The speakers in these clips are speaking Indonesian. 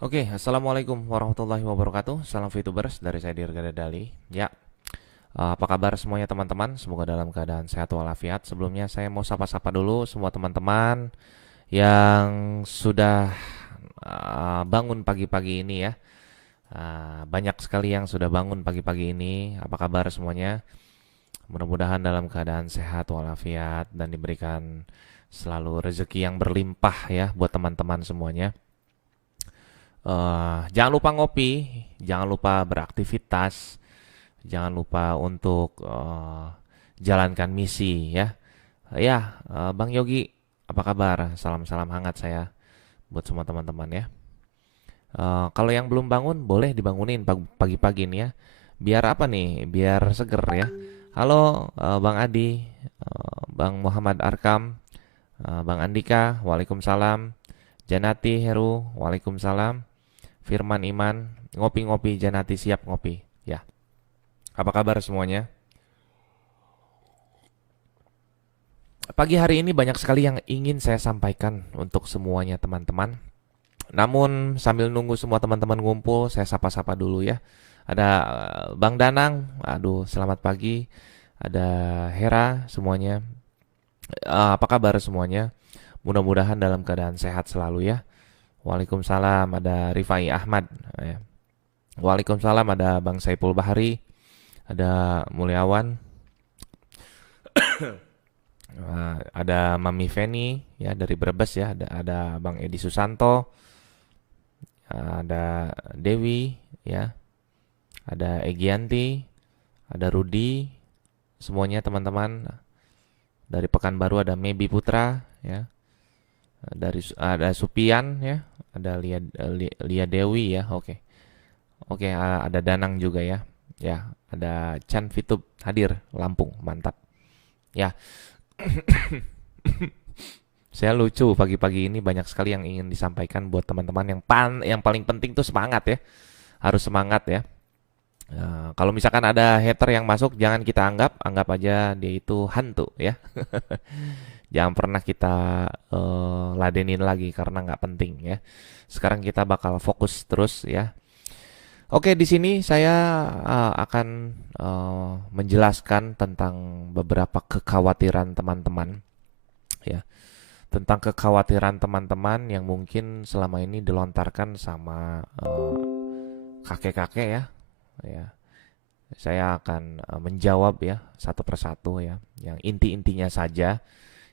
Oke, assalamualaikum warahmatullahi wabarakatuh. Salam VTubers dari saya Dirga Dali. Ya, apa kabar semuanya teman-teman? Semoga dalam keadaan sehat walafiat. Sebelumnya saya mau sapa-sapa dulu semua teman-teman yang sudah bangun pagi-pagi ini ya. Banyak sekali yang sudah bangun pagi-pagi ini. Apa kabar semuanya? Mudah-mudahan dalam keadaan sehat walafiat dan diberikan selalu rezeki yang berlimpah ya buat teman-teman semuanya. Jangan lupa ngopi, jangan lupa beraktivitas, jangan lupa untuk jalankan misi ya. Ya, Bang Yogi, apa kabar? Salam-salam hangat saya buat semua teman-teman ya. Kalau yang belum bangun, boleh dibangunin pagi-pagi nih ya. Biar apa nih? Biar seger ya. Halo, Bang Adi, Bang Muhammad Arkam, Bang Andika, Waalaikumsalam. Janati Heru, Waalaikumsalam. Firman Iman, ngopi-ngopi Janati siap ngopi. Ya, apa kabar semuanya? Pagi hari ini banyak sekali yang ingin saya sampaikan untuk semuanya teman-teman. Namun sambil nunggu semua teman-teman ngumpul, saya sapa-sapa dulu ya. Ada Bang Danang, aduh selamat pagi. Ada Hera semuanya. Apa kabar semuanya? Mudah-mudahan dalam keadaan sehat selalu ya. Waalaikumsalam, ada Rifai Ahmad. Ya. Waalaikumsalam, ada Bang Saipul Bahari. Ada Mulyawan, ada Mami Feni ya dari Brebes ya, ada Bang Edi Susanto, ada Dewi ya, ada Egianti, ada Rudi, semuanya teman-teman. Dari Pekanbaru ada Mebi Putra ya, ada Supian ya, ada Lia Dewi ya, oke. Oke, ada Danang juga ya. Ya, ada Chan Fitub hadir Lampung, mantap. Ya, saya lucu pagi-pagi ini banyak sekali yang ingin disampaikan buat teman-teman yang paling penting tuh semangat ya. Harus semangat ya. Kalau misalkan ada hater yang masuk jangan kita anggap aja dia itu hantu ya. Jangan pernah kita ladenin lagi karena nggak penting ya. Sekarang kita bakal fokus terus ya. Oke, di sini saya akan menjelaskan tentang beberapa kekhawatiran teman-teman ya. Tentang kekhawatiran teman-teman yang mungkin selama ini dilontarkan sama kakek-kakek ya. Ya, saya akan menjawab ya satu persatu ya, yang inti-intinya saja,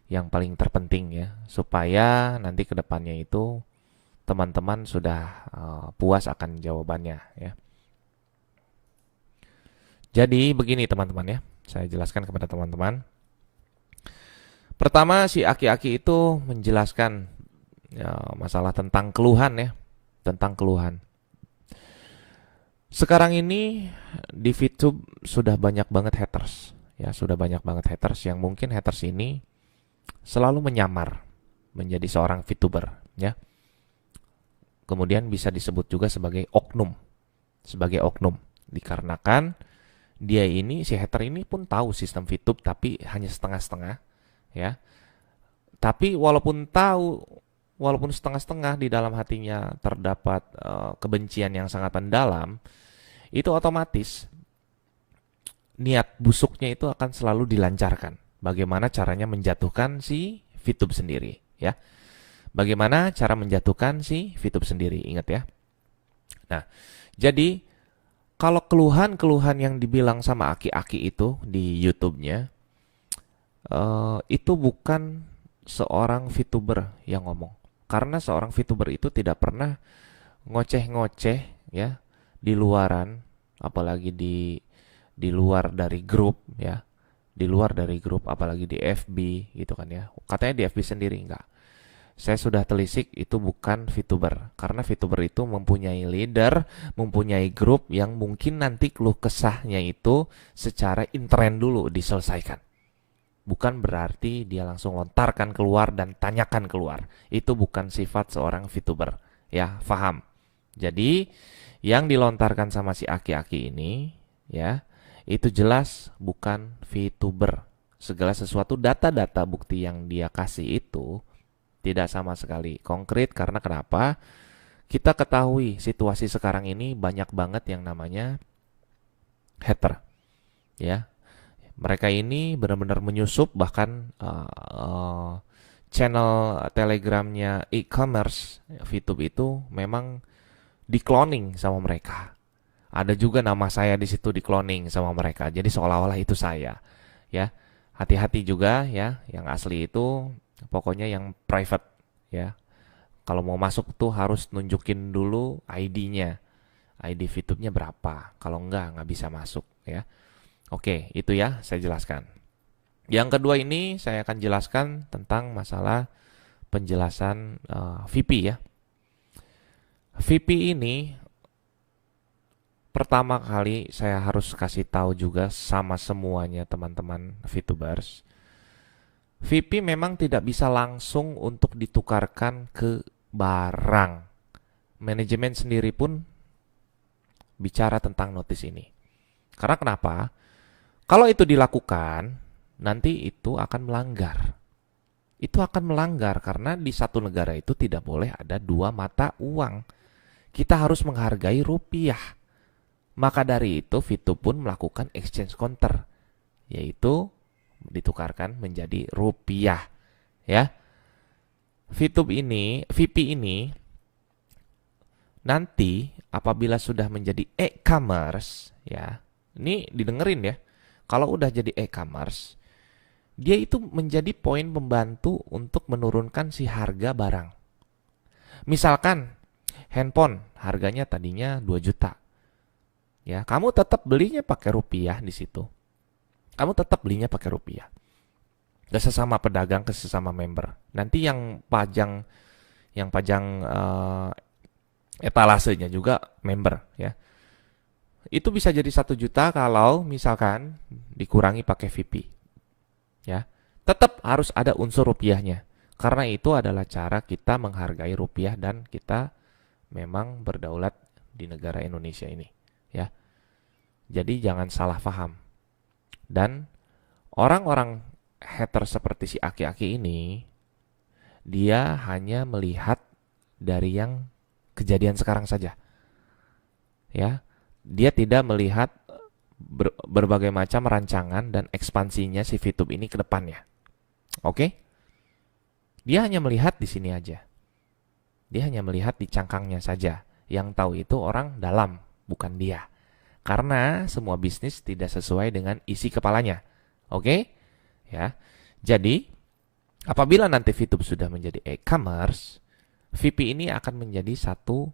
yang paling terpenting ya, supaya nanti kedepannya itu teman-teman sudah puas akan jawabannya ya. Jadi begini teman-teman ya, saya jelaskan kepada teman-teman. Pertama si aki-aki itu menjelaskan ya, masalah tentang keluhan ya, tentang keluhan. Sekarang ini di VTube sudah banyak banget haters. Ya, sudah banyak banget haters yang mungkin haters ini selalu menyamar menjadi seorang VTuber, ya. Kemudian bisa disebut juga sebagai oknum. Sebagai oknum. Dikarenakan dia ini si hater ini pun tahu sistem VTube tapi hanya setengah-setengah, ya. Tapi walaupun setengah-setengah di dalam hatinya terdapat kebencian yang sangat mendalam, itu otomatis niat busuknya itu akan selalu dilancarkan. Bagaimana caranya menjatuhkan si VTube sendiri, ya. Bagaimana cara menjatuhkan si VTube sendiri, ingat ya. Nah, jadi kalau keluhan-keluhan yang dibilang sama aki-aki itu di YouTube-nya, itu bukan seorang VTuber yang ngomong. Karena seorang VTuber itu tidak pernah ngoceh-ngoceh ya di luaran, apalagi di luar dari grup ya, di luar dari grup, apalagi di FB gitu kan ya. Katanya di FB sendiri enggak. Saya sudah telisik itu bukan VTuber, karena VTuber itu mempunyai leader, mempunyai grup yang mungkin nanti keluh kesahnya itu secara intern dulu diselesaikan. Bukan berarti dia langsung lontarkan keluar dan tanyakan keluar. Itu bukan sifat seorang VTuber. Ya, paham. Jadi, yang dilontarkan sama si aki-aki ini, ya, itu jelas bukan VTuber. Segala sesuatu data-data bukti yang dia kasih itu tidak sama sekali konkret. Karena kenapa? Kita ketahui situasi sekarang ini banyak banget yang namanya hater, ya. Mereka ini benar-benar menyusup, bahkan channel Telegramnya e-commerce VTube itu memang di-cloning sama mereka. Ada juga nama saya di situ di-cloning sama mereka. Jadi seolah-olah itu saya, ya. Hati-hati juga ya, yang asli itu pokoknya yang private, ya. Kalau mau masuk tuh harus nunjukin dulu ID-nya. ID VTube-nya berapa. Kalau nggak bisa masuk, ya. Oke, itu ya saya jelaskan. Yang kedua ini saya akan jelaskan tentang masalah penjelasan VP, ya. VP ini pertama kali saya harus kasih tahu juga sama semuanya teman-teman VTubers. VP memang tidak bisa langsung untuk ditukarkan ke barang. Manajemen sendiri pun bicara tentang notice ini. Karena kenapa? Kalau itu dilakukan, nanti itu akan melanggar. Itu akan melanggar karena di satu negara itu tidak boleh ada dua mata uang. Kita harus menghargai rupiah. Maka dari itu VTube pun melakukan exchange counter, yaitu ditukarkan menjadi rupiah, ya. VP ini nanti apabila sudah menjadi e-commerce, ya. Ini didengerin ya. Kalau udah jadi e-commerce, dia itu menjadi poin pembantu untuk menurunkan si harga barang. Misalkan handphone harganya tadinya 2 juta. Ya, kamu tetap belinya pakai rupiah di situ. Kamu tetap belinya pakai rupiah. Ke sesama pedagang, ke sesama member. Nanti yang pajang etalasenya juga member, ya. Itu bisa jadi 1 juta kalau misalkan dikurangi pakai VP. Ya. Tetap harus ada unsur rupiahnya. Karena itu adalah cara kita menghargai rupiah dan kita memang berdaulat di negara Indonesia ini, ya. Jadi jangan salah paham. Dan orang-orang hater seperti si aki-aki ini, dia hanya melihat dari yang kejadian sekarang saja. Ya, dia tidak melihat berbagai macam rancangan dan ekspansinya si VTube ini ke depannya. Oke? Dia hanya melihat di sini aja. Dia hanya melihat di cangkangnya saja. Yang tahu itu orang dalam, bukan dia. Karena semua bisnis tidak sesuai dengan isi kepalanya. Oke? Ya. Jadi, apabila nanti VTube sudah menjadi e-commerce, VP ini akan menjadi satu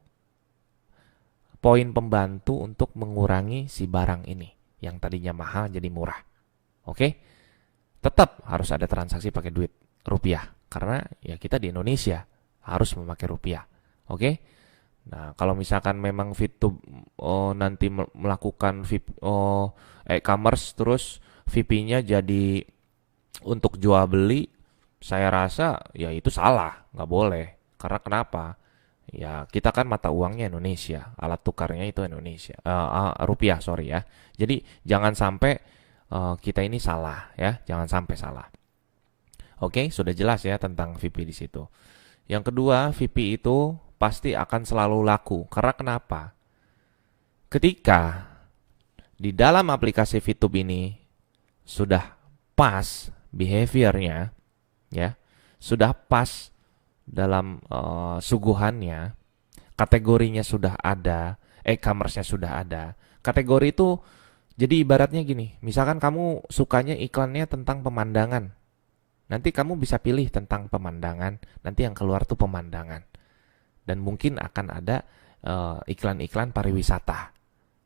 poin pembantu untuk mengurangi si barang ini yang tadinya mahal jadi murah. Oke? Tetap harus ada transaksi pakai duit rupiah karena ya kita di Indonesia harus memakai rupiah. Oke? Nah, kalau misalkan memang VTube nanti melakukan e-commerce terus VP-nya jadi untuk jual beli, saya rasa ya itu salah, nggak boleh. Karena kenapa? Ya kita kan mata uangnya Indonesia, alat tukarnya itu Indonesia, rupiah sorry ya. Jadi jangan sampai kita ini salah ya, jangan sampai salah. Oke, sudah jelas ya tentang VP di situ. Yang kedua, VP itu pasti akan selalu laku. Karena kenapa? Ketika di dalam aplikasi VTube ini sudah pas behaviornya, ya, sudah pas dalam suguhannya, kategorinya sudah ada, e-commerce-nya sudah ada. Kategori itu jadi ibaratnya gini, misalkan kamu sukanya iklannya tentang pemandangan. Nanti kamu bisa pilih tentang pemandangan, nanti yang keluar tuh pemandangan. Dan mungkin akan ada iklan-iklan pariwisata.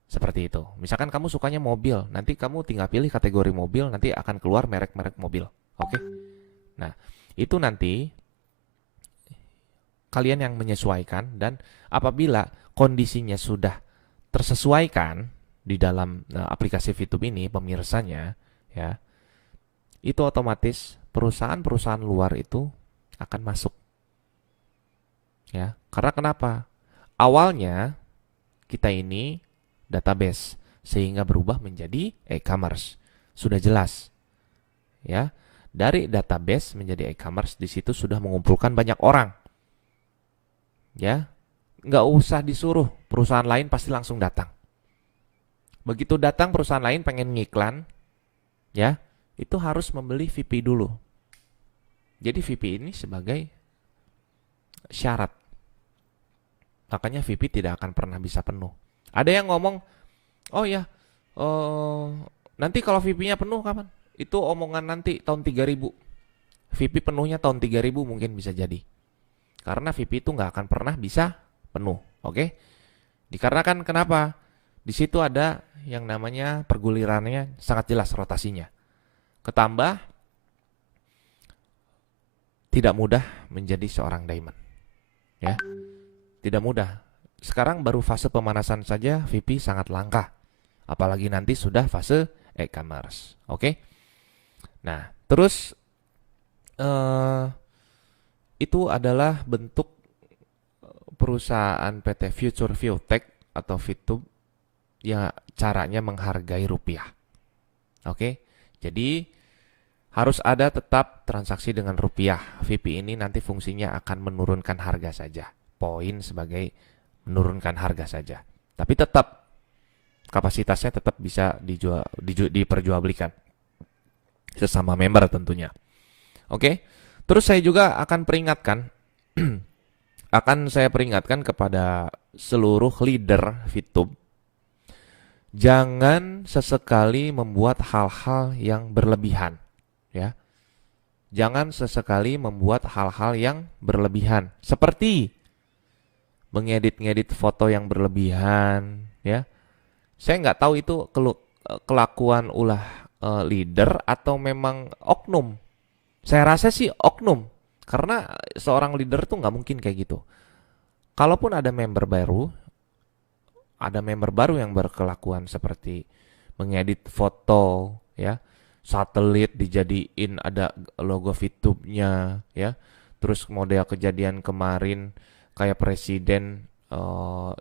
Seperti itu. Misalkan kamu sukanya mobil, nanti kamu tinggal pilih kategori mobil, nanti akan keluar merek-merek mobil. Oke? Nah, itu nanti kalian yang menyesuaikan dan apabila kondisinya sudah tersesuaikan di dalam aplikasi VTube ini, pemirsanya, ya, itu otomatis perusahaan-perusahaan luar itu akan masuk. Ya, karena kenapa? Awalnya kita ini database sehingga berubah menjadi e-commerce. Sudah jelas. Ya, dari database menjadi e-commerce di situ sudah mengumpulkan banyak orang. Ya. nggak usah disuruh, perusahaan lain pasti langsung datang. Begitu datang perusahaan lain pengen ngiklan, ya, itu harus membeli VP dulu. Jadi VP ini sebagai syarat. Makanya VP tidak akan pernah bisa penuh. Ada yang ngomong, oh ya, nanti kalau VP-nya penuh kapan? Itu omongan nanti tahun 3000. VP penuhnya tahun 3000 mungkin bisa jadi. Karena VP itu nggak akan pernah bisa penuh, oke? Dikarenakan kenapa? Di situ ada yang namanya pergulirannya sangat jelas rotasinya. Ketambah tidak mudah menjadi seorang diamond, ya, tidak mudah. Sekarang baru fase pemanasan saja VP sangat langka, apalagi nanti sudah fase e-commerce, oke? Nah, terus itu adalah bentuk perusahaan PT Future View Tech atau VTube ya, caranya menghargai rupiah. Oke, jadi harus ada tetap transaksi dengan rupiah. VP ini nanti fungsinya akan menurunkan harga saja. Poin sebagai menurunkan harga saja. Tapi tetap kapasitasnya tetap bisa diperjualbelikan sesama member tentunya. Oke, terus saya juga akan peringatkan kepada seluruh leader VTube, jangan sesekali membuat hal-hal yang berlebihan, ya. Jangan sesekali membuat hal-hal yang berlebihan, seperti mengedit-ngedit foto yang berlebihan, ya. Saya nggak tahu itu kelakuan ulah leader atau memang oknum. Saya rasa sih oknum, karena seorang leader tuh nggak mungkin kayak gitu. Kalaupun ada member baru yang berkelakuan seperti mengedit foto, ya, satelit dijadiin ada logo VTube-nya, ya, terus model kejadian kemarin kayak presiden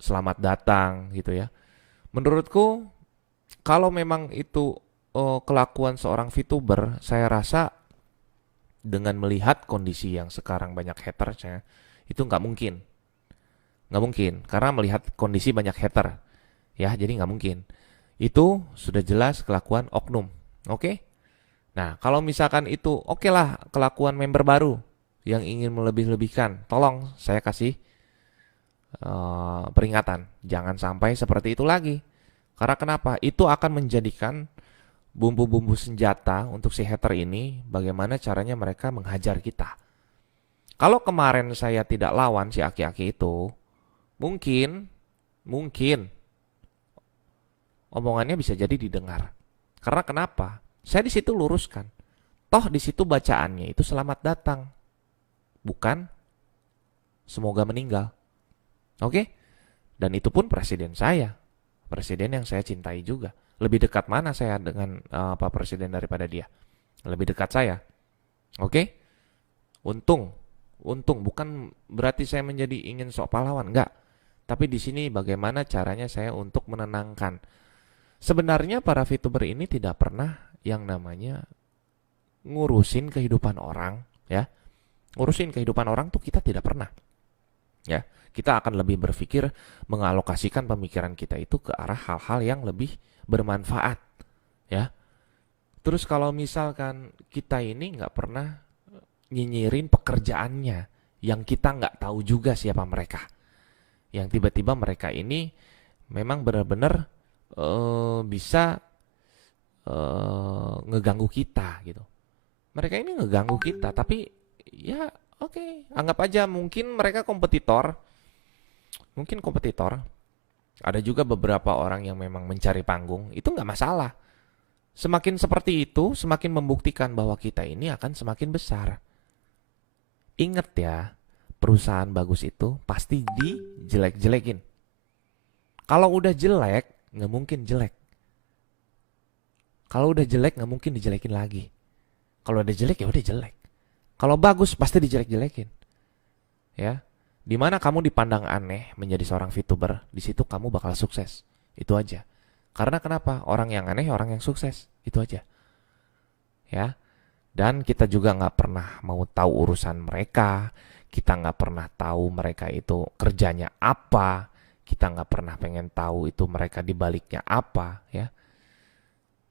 selamat datang gitu ya. Menurutku kalau memang itu kelakuan seorang VTuber, saya rasa dengan melihat kondisi yang sekarang banyak hatersnya, itu nggak mungkin, karena melihat kondisi banyak hater, ya, jadi nggak mungkin. Itu sudah jelas kelakuan oknum, oke? Nah, kalau misalkan itu oke lah kelakuan member baru yang ingin melebih-lebihkan, tolong saya kasih peringatan, jangan sampai seperti itu lagi. Karena kenapa? Itu akan menjadikan bumbu-bumbu senjata untuk si hater ini, bagaimana caranya mereka menghajar kita. Kalau kemarin saya tidak lawan si aki-aki itu, mungkin omongannya bisa jadi didengar. Karena kenapa? Saya di situ luruskan. Toh di situ bacaannya itu selamat datang, bukan semoga meninggal. Oke? Dan itu pun presiden saya, presiden yang saya cintai juga. Lebih dekat mana saya dengan Pak Presiden daripada dia? Lebih dekat saya. Oke? Untung bukan berarti saya menjadi ingin sok pahlawan, enggak. Tapi di sini bagaimana caranya saya untuk menenangkan. Sebenarnya para VTuber ini tidak pernah yang namanya ngurusin kehidupan orang, ya. Ngurusin kehidupan orang tuh kita tidak pernah. Ya, kita akan lebih berpikir mengalokasikan pemikiran kita itu ke arah hal-hal yang lebih bermanfaat, ya. Terus kalau misalkan kita ini nggak pernah nyinyirin pekerjaannya, yang kita nggak tahu juga siapa mereka, yang tiba-tiba mereka ini memang benar-benar bisa ngeganggu kita gitu. Mereka ini ngeganggu kita, tapi ya oke, anggap aja mungkin mereka kompetitor. Ada juga beberapa orang yang memang mencari panggung, itu nggak masalah. Semakin seperti itu, semakin membuktikan bahwa kita ini akan semakin besar. Ingat ya, perusahaan bagus itu pasti dijelek-jelekin. Kalau udah jelek, nggak mungkin jelek. Kalau udah jelek, nggak mungkin dijelekin lagi. Kalau udah jelek, ya udah jelek. Kalau bagus, pasti dijelek-jelekin. Ya. Dimana kamu dipandang aneh menjadi seorang VTuber, di situ kamu bakal sukses. Itu aja. Karena kenapa? Orang yang aneh, orang yang sukses. Itu aja. Ya. Dan kita juga nggak pernah mau tahu urusan mereka. kita nggak pernah tahu mereka itu kerjanya apa, kita nggak pernah pengen tahu itu mereka di baliknya apa, ya.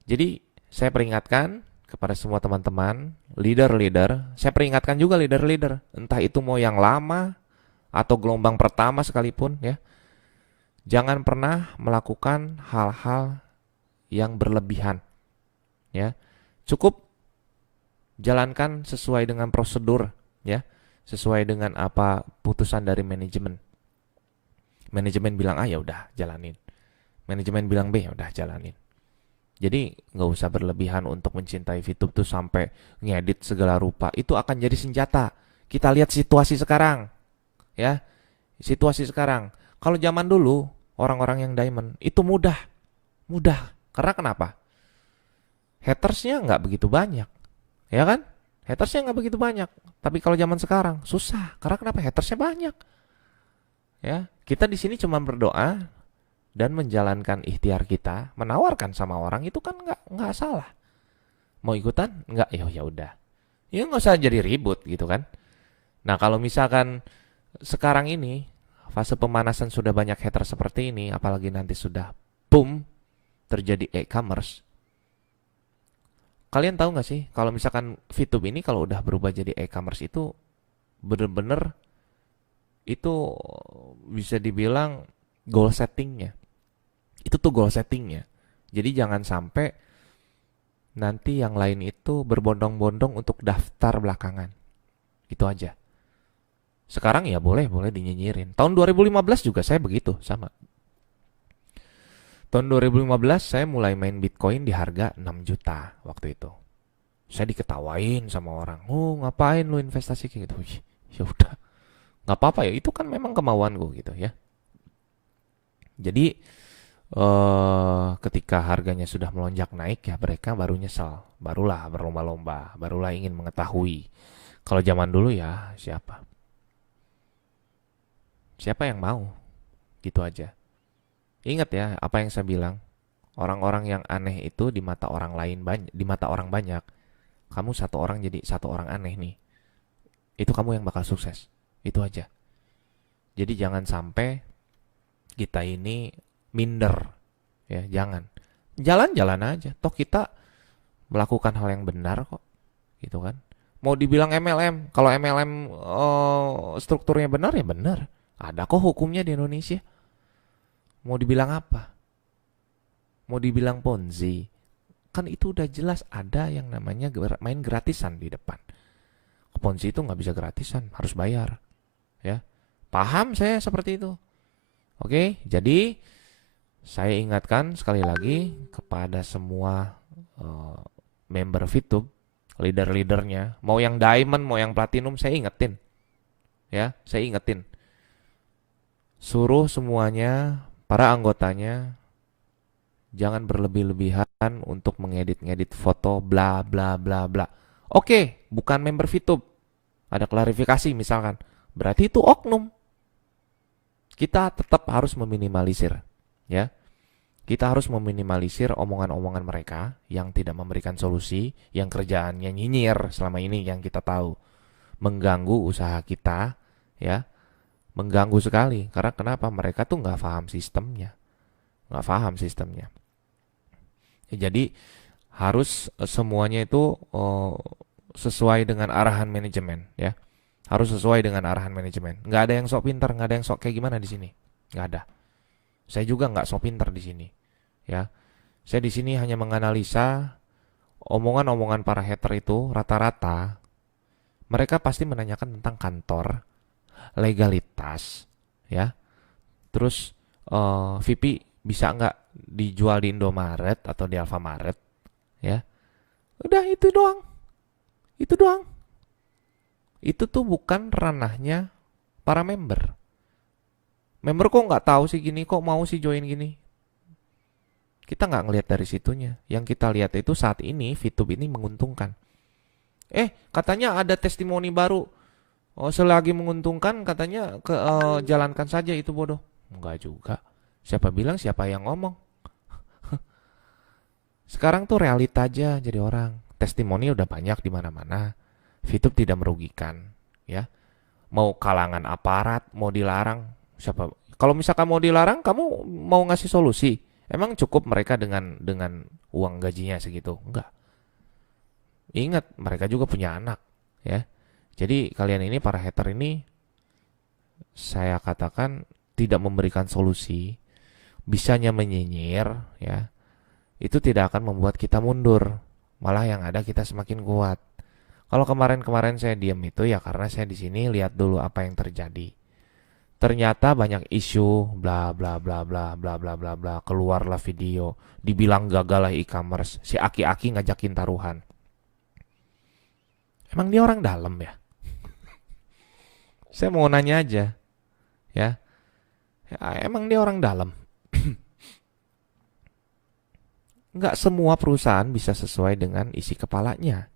Jadi saya peringatkan kepada semua teman-teman, leader-leader, saya peringatkan juga leader-leader, entah itu mau yang lama atau gelombang pertama sekalipun, ya, jangan pernah melakukan hal-hal yang berlebihan, ya. Cukup jalankan sesuai dengan prosedur, ya, sesuai dengan apa putusan dari manajemen. Manajemen bilang A, ya udah jalanin. Manajemen bilang B, ya udah jalanin. Jadi nggak usah berlebihan untuk mencintai VTube tuh sampai ngedit segala rupa. Itu akan jadi senjata. Kita lihat situasi sekarang, ya. Situasi sekarang. Kalau zaman dulu orang-orang yang diamond itu mudah, mudah. Karena kenapa? Hatersnya nggak begitu banyak, ya kan? Hatersnya nggak begitu banyak. Tapi kalau zaman sekarang susah. Karena kenapa? Hatersnya banyak. Ya, kita di sini cuma berdoa dan menjalankan ikhtiar kita, menawarkan sama orang itu kan nggak salah. Mau ikutan? Nggak, ya udah. Ya nggak usah jadi ribut gitu kan. Nah kalau misalkan sekarang ini fase pemanasan sudah banyak hater seperti ini, apalagi nanti sudah boom terjadi e-commerce. Kalian tahu nggak sih kalau misalkan VTube ini kalau udah berubah jadi e-commerce itu bener-bener itu bisa dibilang goal settingnya. Itu tuh goal settingnya. Jadi jangan sampai nanti yang lain itu berbondong-bondong untuk daftar belakangan. Itu aja. Sekarang ya boleh dinyinyirin. Tahun 2015 juga saya begitu, sama. Tahun 2015 saya mulai main Bitcoin di harga 6 juta waktu itu. Saya diketawain sama orang. "Oh, ngapain lu investasi kayak gitu?" Ya udah. Nggak apa-apa ya, itu kan memang kemauanku gitu ya. Jadi ketika harganya sudah melonjak naik ya mereka baru nyesal, barulah berlomba-lomba, barulah ingin mengetahui. Kalau zaman dulu ya siapa yang mau, gitu aja. Ingat ya apa yang saya bilang, orang-orang yang aneh itu di mata orang lain banyak, di mata orang banyak. Kamu satu orang jadi satu orang aneh nih, itu kamu yang bakal sukses. Itu aja. Jadi jangan sampai kita ini minder, ya jangan. Jalan-jalan aja, toh kita melakukan hal yang benar kok, gitu kan. Mau dibilang MLM, kalau MLM strukturnya benar ya benar. Ada kok hukumnya di Indonesia. Mau dibilang apa? Mau dibilang Ponzi, kan itu udah jelas ada yang namanya main gratisan di depan. Ponzi itu nggak bisa gratisan, harus bayar, ya. Paham saya seperti itu. Oke, jadi saya ingatkan sekali lagi kepada semua member VTube, leader-leadernya, mau yang diamond, mau yang platinum, saya ingetin. Ya, saya ingetin. Suruh semuanya, para anggotanya, jangan berlebih-lebihan untuk mengedit-ngedit foto bla bla bla bla. Oke, bukan member VTube. Ada klarifikasi misalkan. Berarti itu oknum. Kita tetap harus meminimalisir, ya. Kita harus meminimalisir omongan-omongan mereka yang tidak memberikan solusi, yang kerjaannya nyinyir selama ini yang kita tahu. Mengganggu usaha kita, ya. Mengganggu sekali. Karena kenapa? Mereka tuh nggak paham sistemnya. Nggak paham sistemnya. Ya, jadi harus semuanya itu sesuai dengan arahan manajemen, ya. Harus sesuai dengan arahan manajemen. Nggak ada yang sok pintar, nggak ada yang sok kayak gimana di sini. Nggak ada. Saya juga nggak sok pintar di sini, ya. Saya di sini hanya menganalisa omongan-omongan para hater itu rata-rata. Mereka pasti menanyakan tentang kantor, legalitas, ya. Terus VP bisa nggak dijual di Indomaret atau di Alfamaret, ya. Udah itu doang, itu doang. Itu tuh bukan ranahnya para member. Member kok nggak tahu sih gini, kok mau sih join gini. Kita nggak ngelihat dari situnya. Yang kita lihat itu saat ini VTube ini menguntungkan. Katanya ada testimoni baru. Oh, selagi menguntungkan katanya jalankan saja itu bodoh. Enggak juga. Siapa bilang, siapa yang ngomong? Sekarang tuh realita aja jadi orang. Testimoni udah banyak di mana-mana. VTube tidak merugikan, ya. Mau kalangan aparat, mau dilarang, siapa? Kalau misalkan mau dilarang, kamu mau ngasih solusi? Emang cukup mereka dengan uang gajinya segitu? Enggak. Ingat, mereka juga punya anak, ya. Jadi kalian ini para hater ini saya katakan tidak memberikan solusi, bisanya menyinyir, ya. Itu tidak akan membuat kita mundur. Malah yang ada kita semakin kuat. Kalau kemarin-kemarin saya diam itu ya karena saya di sini lihat dulu apa yang terjadi. Ternyata banyak isu bla bla bla bla bla bla bla bla, keluarlah video dibilang gagal lah e-commerce, si aki-aki ngajakin taruhan. Emang dia orang dalam ya? Saya mau nanya aja, ya. Ya, emang dia orang dalam? Nggak semua perusahaan bisa sesuai dengan isi kepalanya,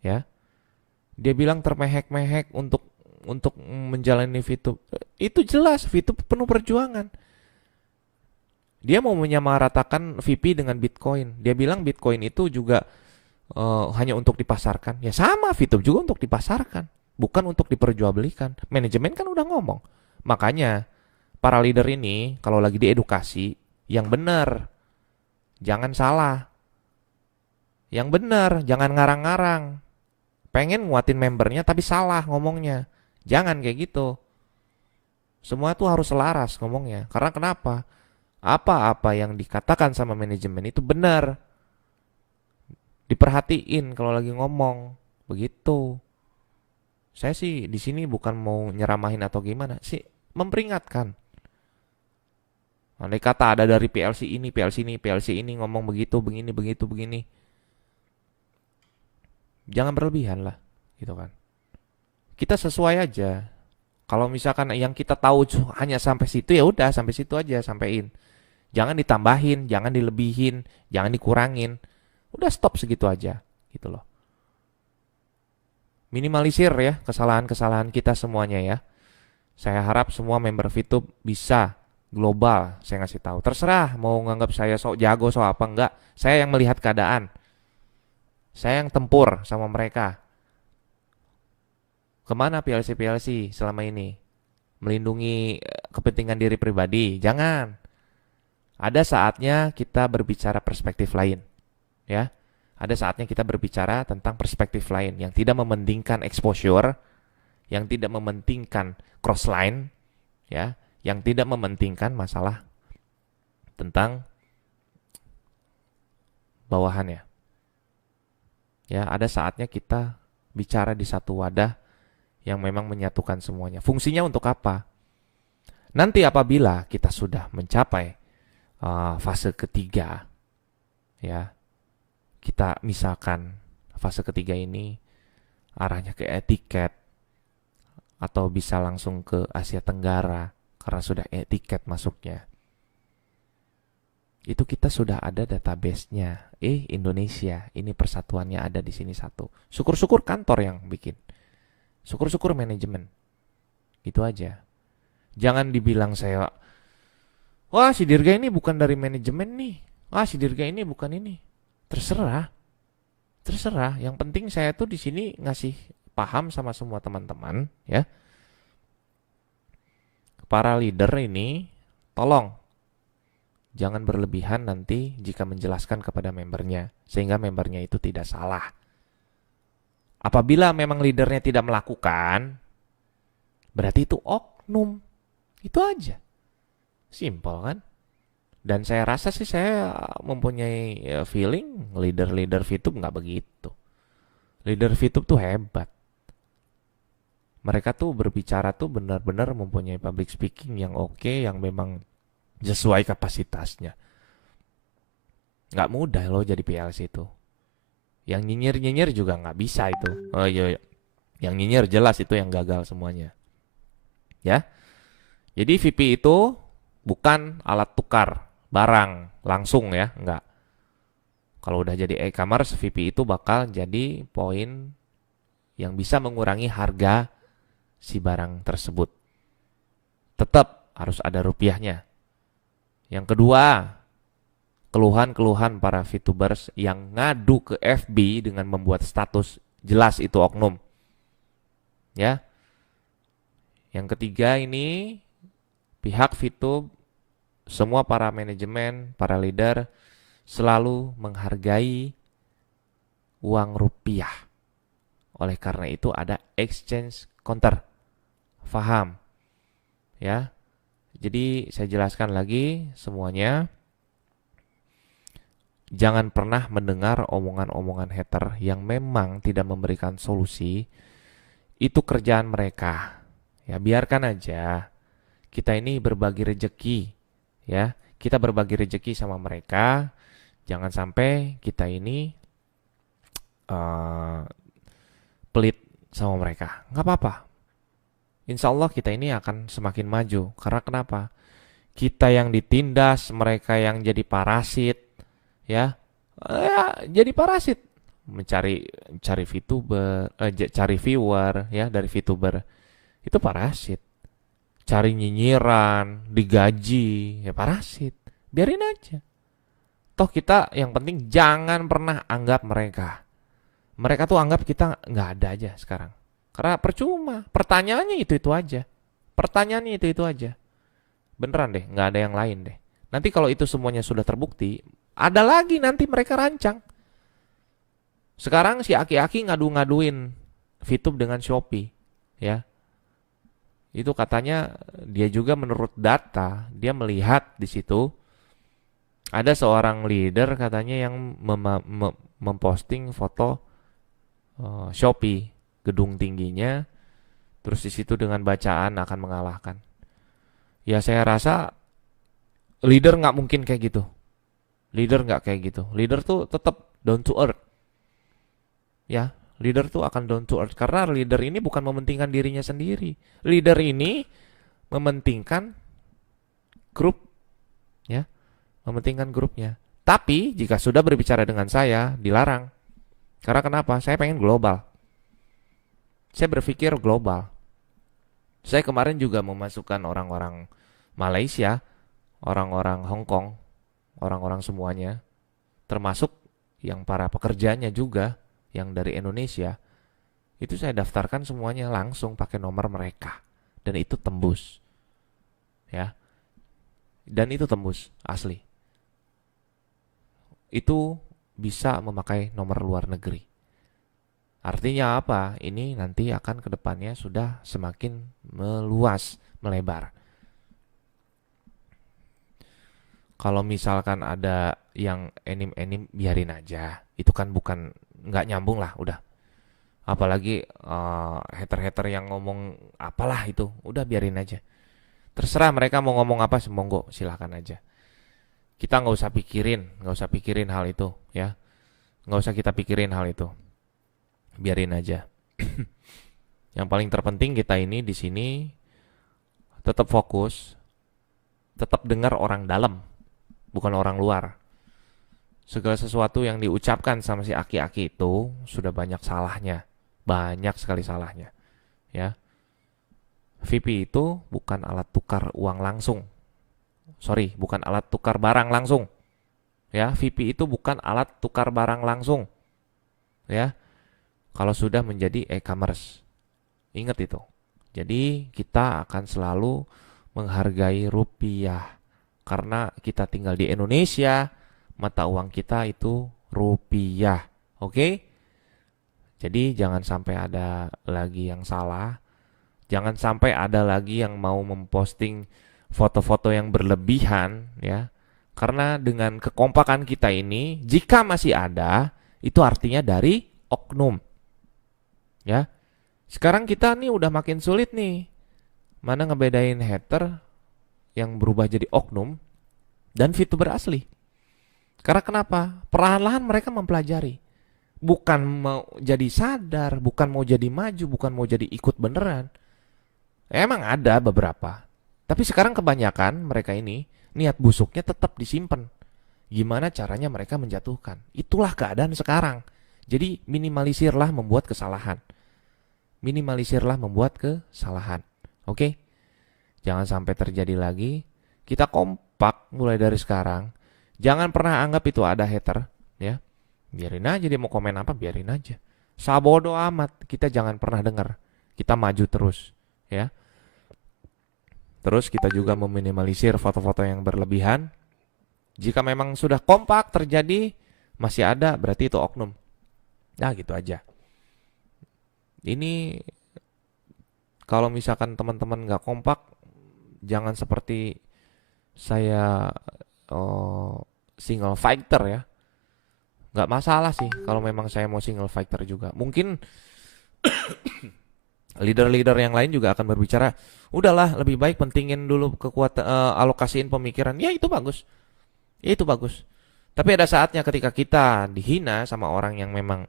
ya. Dia bilang termehek-mehek untuk menjalani VTube. Itu jelas VTube penuh perjuangan. Dia mau menyamaratakan VP dengan Bitcoin. Dia bilang Bitcoin itu juga hanya untuk dipasarkan. Ya sama, VTube juga untuk dipasarkan, bukan untuk diperjualbelikan. Manajemen kan udah ngomong. Makanya para leader ini kalau lagi diedukasi yang benar, jangan salah. Yang benar, jangan ngarang-ngarang. Pengen nguatin membernya tapi salah ngomongnya. Jangan kayak gitu. Semua tuh harus selaras ngomongnya. Karena kenapa? Apa-apa yang dikatakan sama manajemen itu benar. Diperhatiin kalau lagi ngomong. Begitu. Saya sih di sini bukan mau nyeramahin atau gimana, sih memperingatkan. Andai kata ada dari PLC ini, PLC ini ngomong begitu, begini, begitu, begini. Jangan berlebihan lah, gitu kan. Kita sesuai aja. Kalau misalkan yang kita tahu hanya sampai situ, ya udah sampai situ aja, sampein. Jangan ditambahin, jangan dilebihin, jangan dikurangin. Udah stop segitu aja, gitu loh. Minimalisir ya kesalahan-kesalahan kita semuanya ya. Saya harap semua member VTube bisa global, saya ngasih tahu. Terserah mau nganggap saya sok jago, sok apa enggak. Saya yang melihat keadaan. Saya yang tempur sama mereka. Kemana PLC selama ini? Melindungi kepentingan diri pribadi? Jangan. Ada saatnya kita berbicara perspektif lain. Ya. Ada saatnya kita berbicara tentang perspektif lain yang tidak mementingkan exposure, yang tidak mementingkan crossline, ya, yang tidak mementingkan masalah tentang bawahannya. Ya, ada saatnya kita bicara di satu wadah yang memang menyatukan semuanya. Fungsinya untuk apa? Nanti apabila kita sudah mencapai fase ketiga, ya, kita misalkan fase ketiga ini arahnya ke etiket atau bisa langsung ke Asia Tenggara karena sudah etiket masuknya. Itu kita sudah ada database-nya. Indonesia, ini persatuannya ada di sini satu. Syukur-syukur kantor yang bikin. Syukur-syukur manajemen. Itu aja. Jangan dibilang saya, wah si Dirga ini bukan dari manajemen nih. Wah si Dirga ini bukan ini. Terserah. Terserah. Yang penting saya tuh di sini ngasih paham sama semua teman-teman, ya. Para leader ini tolong jangan berlebihan nanti jika menjelaskan kepada membernya, sehingga membernya itu tidak salah. Apabila memang leadernya tidak melakukan, berarti itu oknum. Itu aja. Simpel kan? Dan saya rasa sih saya mempunyai feeling leader-leader VTube nggak begitu. Leader VTube tuh hebat. Mereka tuh berbicara tuh benar-benar mempunyai public speaking yang oke, yang memang sesuai kapasitasnya. Nggak mudah loh jadi PLC itu. Yang nyinyir-nyinyir juga nggak bisa itu. Oh iya, yang nyinyir jelas itu yang gagal semuanya. Ya, jadi VP itu bukan alat tukar barang langsung ya, nggak. Kalau udah jadi e-commerce, VP itu bakal jadi poin yang bisa mengurangi harga si barang tersebut. Tetap harus ada rupiahnya. Yang kedua, keluhan-keluhan para VTubers yang ngadu ke FB dengan membuat status jelas itu oknum. Ya. Yang ketiga ini pihak VTube, semua para manajemen, para leader selalu menghargai uang rupiah. Oleh karena itu ada exchange counter. Faham? Ya. Jadi saya jelaskan lagi semuanya. Jangan pernah mendengar omongan-omongan hater yang memang tidak memberikan solusi. Itu kerjaan mereka. Ya, biarkan aja. Kita ini berbagi rejeki, ya. Kita berbagi rejeki sama mereka. Jangan sampai kita ini pelit sama mereka. Nggak apa-apa. Insya Allah kita ini akan semakin maju. Karena kenapa? Kita yang ditindas, mereka yang jadi parasit, ya, jadi parasit. Cari VTuber, cari viewer, ya, dari VTuber. Itu parasit. Cari nyinyiran, digaji, ya parasit. Biarin aja. Toh kita yang penting jangan pernah anggap mereka. Mereka tuh anggap kita nggak ada aja sekarang. Karena percuma. Pertanyaannya itu aja. Pertanyaannya itu aja. Beneran deh, nggak ada yang lain deh. Nanti kalau itu semuanya sudah terbukti, ada lagi nanti mereka rancang. Sekarang si Aki-Aki ngadu-ngaduin VTube dengan Shopee, ya. Itu katanya dia juga menurut data, dia melihat di situ ada seorang leader katanya yang memposting foto Shopee, gedung tingginya, terus di situ dengan bacaan akan mengalahkan. Ya saya rasa leader nggak mungkin kayak gitu. Leader nggak kayak gitu. Leader tuh tetap down to earth. Ya, leader tuh akan down to earth karena leader ini bukan mementingkan dirinya sendiri. Leader ini mementingkan grup, ya, mementingkan grupnya. Tapi jika sudah berbicara dengan saya, dilarang. Karena kenapa? Saya pengen global. Saya berpikir global. Saya kemarin juga memasukkan orang-orang Malaysia, orang-orang Hong Kong, orang-orang semuanya, termasuk yang para pekerjanya juga, yang dari Indonesia, itu saya daftarkan semuanya langsung pakai nomor mereka. Dan itu tembus. Ya. Dan itu tembus, asli. Itu bisa memakai nomor luar negeri. Artinya apa? Ini nanti akan ke depannya sudah semakin meluas, melebar. Kalau misalkan ada yang enim-enim, biarin aja. Itu kan bukan, nggak nyambung lah, udah. Apalagi hater-hater yang ngomong apalah itu, udah biarin aja. Terserah mereka mau ngomong apa, monggo, silahkan aja. Kita nggak usah pikirin hal itu, ya. Nggak usah kita pikirin hal itu. Biarin aja. Yang paling terpenting kita ini di sini tetap fokus, tetap dengar orang dalam, bukan orang luar. Segala sesuatu yang diucapkan sama si Aki-Aki itu sudah banyak salahnya. Banyak sekali salahnya. Ya. VP itu bukan alat tukar uang langsung. Sorry, bukan alat tukar barang langsung. Ya, VP itu bukan alat tukar barang langsung. Ya. Kalau sudah menjadi e-commerce. Ingat itu. Jadi kita akan selalu menghargai rupiah. Karena kita tinggal di Indonesia, mata uang kita itu rupiah. Oke? Jadi jangan sampai ada lagi yang salah. Jangan sampai ada lagi yang mau memposting foto-foto yang berlebihan, ya. Karena dengan kekompakan kita ini, jika masih ada, itu artinya dari oknum. Ya. Sekarang kita nih udah makin sulit nih. Mana ngebedain hater yang berubah jadi oknum dan VTuber asli. Karena kenapa? Perlahan-lahan mereka mempelajari. Bukan mau jadi sadar, bukan mau jadi maju, bukan mau jadi ikut beneran. Emang ada beberapa. Tapi sekarang kebanyakan mereka ini, niat busuknya tetap disimpan. Gimana caranya mereka menjatuhkan. Itulah keadaan sekarang. Jadi minimalisirlah membuat kesalahan. Minimalisirlah membuat kesalahan. Oke? Jangan sampai terjadi lagi. Kita kompak mulai dari sekarang. Jangan pernah anggap itu ada hater, ya. Biarin aja dia mau komen apa, biarin aja. Sabodo amat, kita jangan pernah dengar. Kita maju terus, ya. Terus kita juga meminimalisir foto-foto yang berlebihan. Jika memang sudah kompak terjadi masih ada, berarti itu oknum. Nah, gitu aja. Ini kalau misalkan teman-teman nggak kompak, jangan seperti saya single fighter ya. Nggak masalah sih kalau memang saya mau single fighter juga. Mungkin leader-leader yang lain juga akan berbicara, udahlah lebih baik pentingin dulu kekuatan, alokasiin pemikiran. Ya itu bagus. Ya itu bagus. Tapi ada saatnya ketika kita dihina sama orang yang memang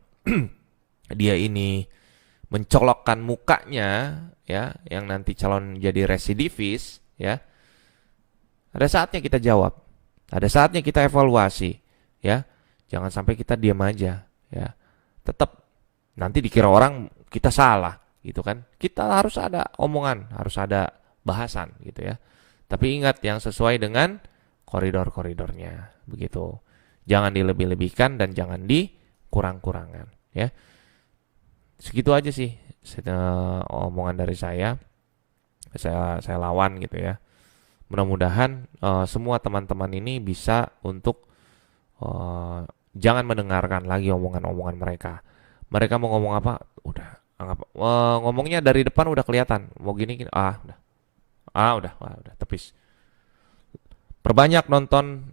dia ini mencolokkan mukanya, ya, yang nanti calon jadi residivis, ya. Ada saatnya kita jawab. Ada saatnya kita evaluasi, ya. Jangan sampai kita diam aja, ya. Tetap nanti dikira orang kita salah, gitu kan. Kita harus ada omongan, harus ada bahasan, gitu ya. Tapi ingat yang sesuai dengan koridor-koridornya, begitu. Jangan dilebih-lebihkan dan jangan dikurang-kurangkan, ya. Segitu aja sih omongan dari saya. Saya lawan gitu ya. Mudah-mudahan semua teman-teman ini bisa untuk jangan mendengarkan lagi omongan-omongan mereka. Mereka mau ngomong apa, udah anggap ngomongnya dari depan udah kelihatan. Mau gini gini, udah tepis. Perbanyak nonton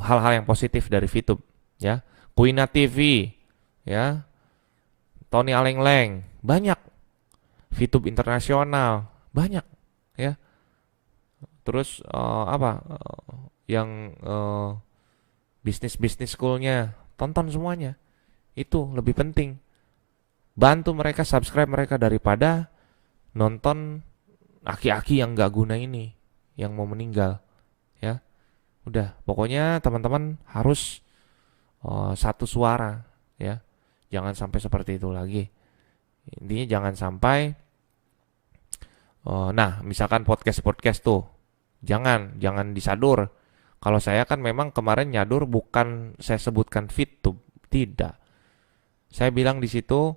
hal-hal yang positif dari VTube, ya. Kuina TV, ya. Tony Aleng-Leng, banyak. VTube internasional, banyak, ya. Terus yang bisnis schoolnya, tonton semuanya. Itu lebih penting. Bantu mereka, subscribe mereka daripada nonton aki-aki yang gak guna ini, yang mau meninggal, ya. Udah, pokoknya teman-teman harus satu suara, ya. Jangan sampai seperti itu lagi. Intinya jangan sampai misalkan podcast tuh jangan disadur. Kalau saya kan memang kemarin nyadur bukan saya sebutkan VTube, tidak. Saya bilang di situ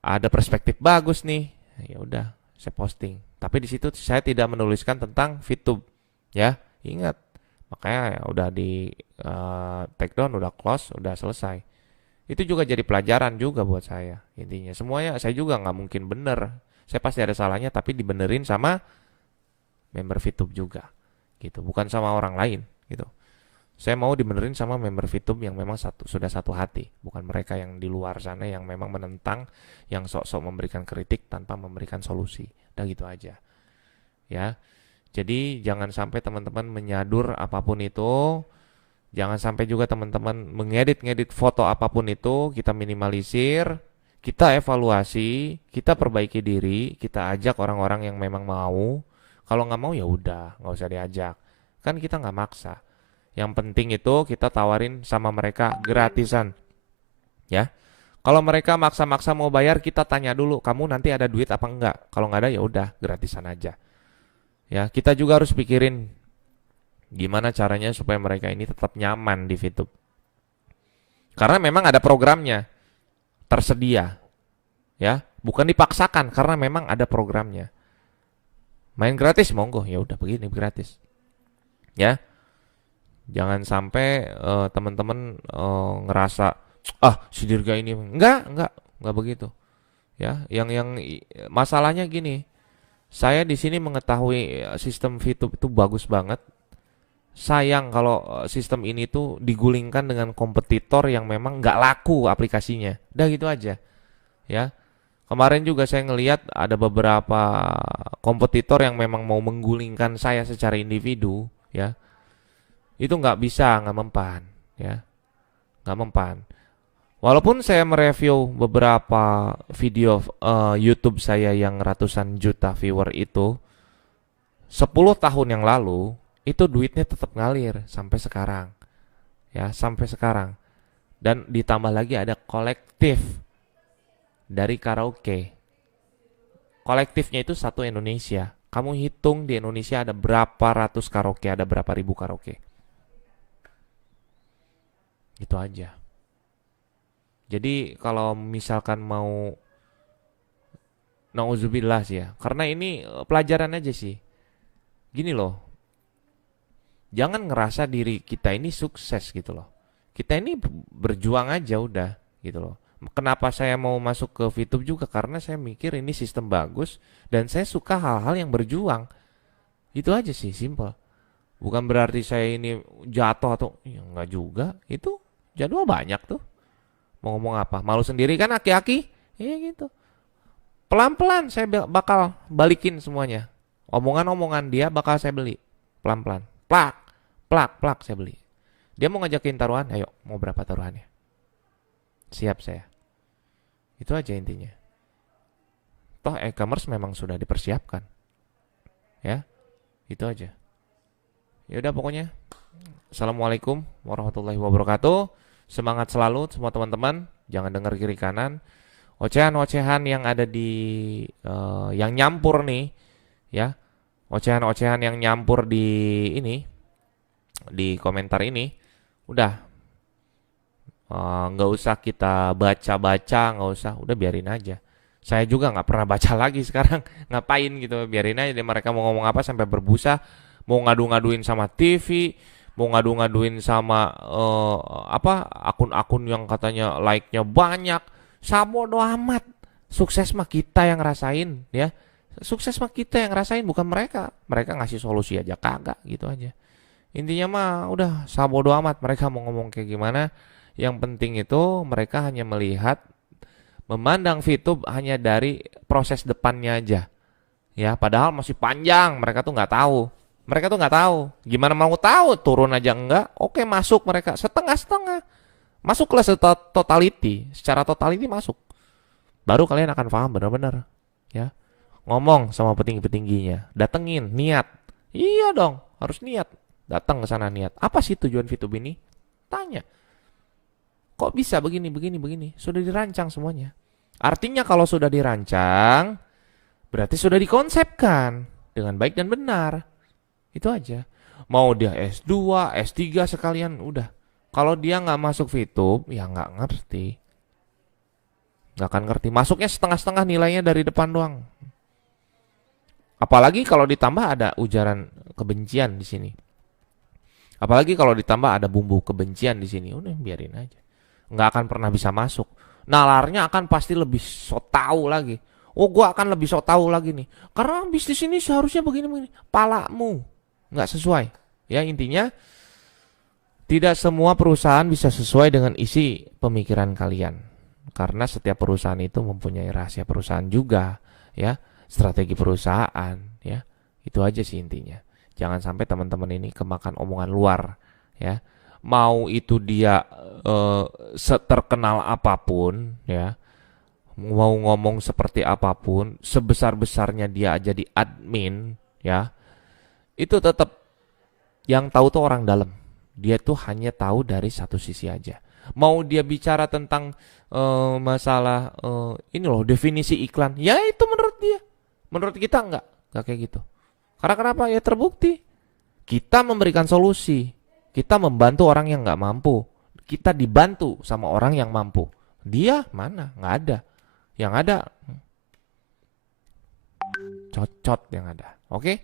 ada perspektif bagus nih. Ya udah, saya posting. Tapi di situ saya tidak menuliskan tentang VTube, ya. Ingat. Makanya ya udah di take down, udah close, udah selesai. Itu juga jadi pelajaran juga buat saya. Intinya semuanya saya juga nggak mungkin bener. Saya pasti ada salahnya, tapi dibenerin sama member VTube juga, gitu. Bukan sama orang lain, gitu. Saya mau dibenerin sama member VTube yang memang sudah satu hati, bukan mereka yang di luar sana yang memang menentang, yang sok-sok memberikan kritik tanpa memberikan solusi. Udah gitu aja, ya. Jadi jangan sampai teman-teman menyadur apapun itu. Jangan sampai juga teman-teman mengedit-ngedit foto apapun itu. Kita minimalisir, kita evaluasi, kita perbaiki diri, kita ajak orang-orang yang memang mau. Kalau nggak mau ya udah, nggak usah diajak. Kan kita nggak maksa. Yang penting itu kita tawarin sama mereka gratisan, ya. Kalau mereka maksa-maksa mau bayar, kita tanya dulu, kamu nanti ada duit apa enggak? Kalau nggak ada ya udah, gratisan aja. Ya, kita juga harus pikirin gimana caranya supaya mereka ini tetap nyaman di VTube. Karena memang ada programnya tersedia, ya, bukan dipaksakan karena memang ada programnya. Main gratis monggo, ya udah begini gratis, ya. Jangan sampai teman-teman ngerasa si Dirga ini enggak begitu, ya. Yang masalahnya gini, saya di sini mengetahui sistem VTube itu bagus banget. Sayang kalau sistem ini tuh digulingkan dengan kompetitor yang memang nggak laku aplikasinya. Udah gitu aja, ya. Kemarin juga saya ngelihat ada beberapa kompetitor yang memang mau menggulingkan saya secara individu, ya. Itu nggak mempan, ya, nggak mempan. Walaupun saya mereview beberapa video YouTube saya yang ratusan juta viewer itu 10 tahun yang lalu, itu duitnya tetap ngalir sampai sekarang, ya, sampai sekarang. Dan ditambah lagi ada kolektif dari karaoke. Kolektifnya itu satu Indonesia. Kamu hitung di Indonesia ada berapa ratus karaoke, ada berapa ribu karaoke. Itu aja. Jadi kalau misalkan mau nauzubillah sih ya, karena ini pelajaran aja sih. Gini loh, jangan ngerasa diri kita ini sukses gitu loh. Kita ini berjuang aja udah gitu loh. Kenapa saya mau masuk ke VTube juga? Karena saya mikir ini sistem bagus dan saya suka hal-hal yang berjuang. Itu aja sih, simple. Bukan berarti saya ini jatuh atau ya enggak juga. Itu jadwal banyak tuh. Mau ngomong apa? Malu sendiri kan aki-aki? Iya gitu. Pelan-pelan saya bakal balikin semuanya. Omongan-omongan dia bakal saya beli. Pelan-pelan. Plak, plak, plak saya beli. Dia mau ngajakin taruhan, ayo mau berapa taruhannya? Siap saya. Itu aja intinya. Toh e-commerce memang sudah dipersiapkan. Ya, itu aja. Ya udah pokoknya. Assalamualaikum warahmatullahi wabarakatuh. Semangat selalu semua teman-teman. Jangan dengar kiri kanan. Ocehan-ocehan yang ada di yang nyampur nih, ya. Ocehan-ocehan yang nyampur di ini, di komentar ini, udah nggak usah kita baca-baca, nggak usah, udah biarin aja. Saya juga nggak pernah baca lagi sekarang, ngapain gitu, biarin aja deh mereka mau ngomong apa sampai berbusa, mau ngadu-ngaduin sama TV, mau ngadu-ngaduin sama apa akun-akun yang katanya like-nya banyak, sabodo amat. Sukses mah kita yang rasain ya. Sukses mah kita yang rasain bukan mereka. Mereka ngasih solusi aja kagak gitu aja. Intinya mah udah sabodo amat mereka mau ngomong kayak gimana. Yang penting itu mereka hanya melihat, memandang VTube hanya dari proses depannya aja. Ya, padahal masih panjang. Mereka tuh nggak tahu. Mereka tuh nggak tahu. Gimana mau tahu? Turun aja enggak? Oke, masuk mereka setengah-setengah. Masuk kelas totality, secara totality masuk. Baru kalian akan paham benar-benar. Ya, ngomong sama petinggi-petingginya, datengin, niat. Iya dong, harus niat. Datang ke sana niat. Apa sih tujuan VTube ini? Tanya. Kok bisa begini, begini, begini? Sudah dirancang semuanya. Artinya kalau sudah dirancang, berarti sudah dikonsepkan dengan baik dan benar. Itu aja. Mau dia S2, S3 sekalian, udah. Kalau dia nggak masuk VTube, ya nggak ngerti. Nggak akan ngerti. Masuknya setengah-setengah nilainya dari depan doang. Apalagi kalau ditambah ada ujaran kebencian di sini. Apalagi kalau ditambah ada bumbu kebencian di sini, udah biarin aja. Nggak akan pernah bisa masuk. Nalarnya akan pasti lebih sok tahu lagi. Oh, gua akan lebih sok tahu lagi nih. Karena bisnis ini seharusnya begini-begini. Palamu nggak sesuai. Ya intinya tidak semua perusahaan bisa sesuai dengan isi pemikiran kalian. Karena setiap perusahaan itu mempunyai rahasia perusahaan juga, ya, strategi perusahaan, ya. Itu aja sih intinya. Jangan sampai teman-teman ini kemakan omongan luar, ya. Mau itu dia terkenal apapun, ya, mau ngomong seperti apapun, sebesar-besarnya dia jadi admin, ya, itu tetap yang tahu tuh orang dalam. Dia tuh hanya tahu dari satu sisi aja. Mau dia bicara tentang masalah ini loh definisi iklan, ya itu menurut dia. Menurut kita enggak kayak gitu. Karena kenapa? Ya terbukti. Kita memberikan solusi. Kita membantu orang yang nggak mampu. Kita dibantu sama orang yang mampu. Dia mana? Nggak ada. Yang ada cocot yang ada. Oke?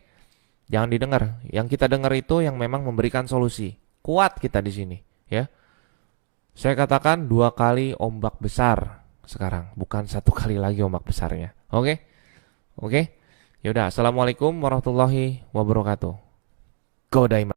Jangan didengar. Yang kita dengar itu yang memang memberikan solusi. Kuat kita di sini, ya. Saya katakan 2 kali ombak besar sekarang, bukan 1 kali lagi ombak besarnya. Oke? Oke? Yaudah, assalamualaikum warahmatullahi wabarakatuh. Go Daima.